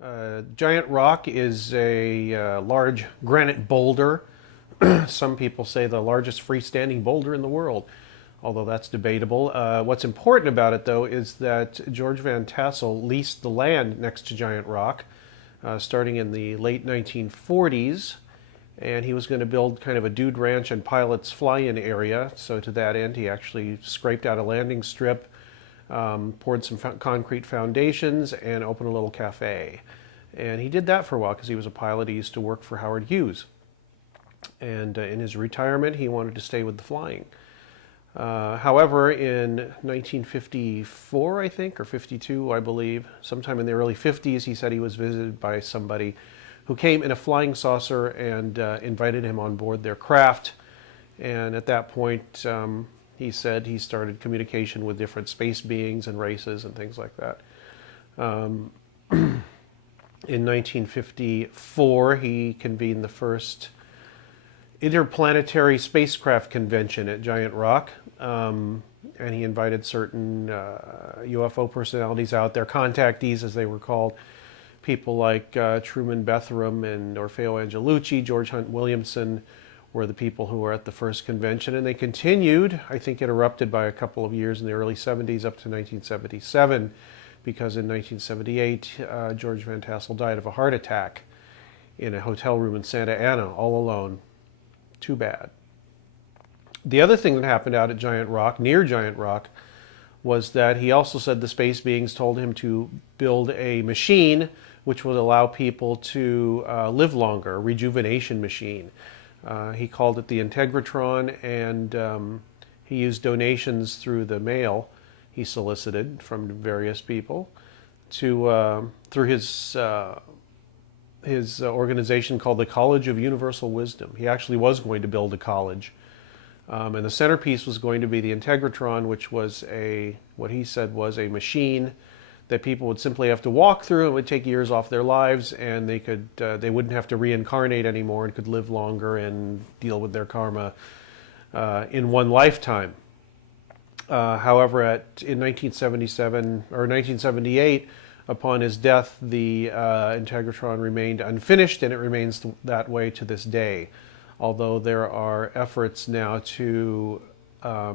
Giant Rock is a large granite boulder. Some people say the largest freestanding boulder in the world, although that's debatable. What's important about it, though, is that George Van Tassel leased the land next to Giant Rock starting in the late 1940s, and he was going to build kind of a dude ranch and pilot's fly-in area. So to that end, he actually scraped out a landing strip, poured some concrete foundations, and opened a little cafe. And he did that for a while because he was a pilot. He used to work for Howard Hughes. And in his retirement, he wanted to stay with the flying. However, in 1954, I think, or 52, I believe, sometime in the early 50s, he said he was visited by somebody who came in a flying saucer and invited him on board their craft. And at that point, he said he started communication with different space beings and races and things like that. In 1954, he convened the first interplanetary spacecraft convention at Giant Rock, and he invited certain UFO personalities out there, contactees as they were called, people like Truman Bethram and Orfeo Angelucci, George Hunt Williamson were the people who were at the first convention, and they continued, I think interrupted by a couple of years in the early 70s up to 1977, because in 1978 George Van Tassel died of a heart attack in a hotel room in Santa Ana, all alone. Too bad. The other thing that happened out at Giant Rock, near Giant Rock, was that he also said the space beings told him to build a machine which would allow people to live longer, a rejuvenation machine. He called it the Integratron, and he used donations through the mail he solicited from various people to through his organization called the College of Universal Wisdom. He actually was going to build a college. And the centerpiece was going to be the Integratron, which was what he said was a machine that people would simply have to walk through. It would take years off their lives, and they wouldn't have to reincarnate anymore and could live longer and deal with their karma in one lifetime. However, in 1977 or 1978, upon his death, the Integratron remained unfinished, and it remains that way to this day. Although there are efforts now to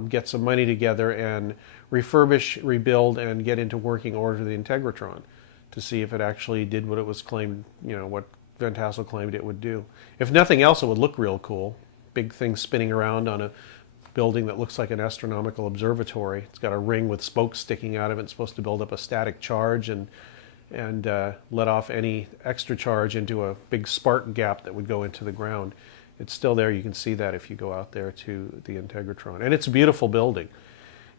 get some money together and refurbish, rebuild, and get into working order the Integratron to see if it actually did what it was claimed, what Van Tassel claimed it would do. If nothing else, it would look real cool. Big thing spinning around on a building that looks like an astronomical observatory. It's got a ring with spokes sticking out of it. It's supposed to build up a static charge and let off any extra charge into a big spark gap that would go into the ground. It's still there. You can see that if you go out there to the Integratron. And it's a beautiful building.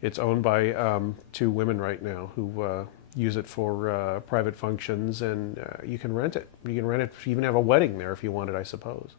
It's owned by two women right now who use it for private functions, and you can rent it. You can rent it, even have a wedding there if you want it, I suppose.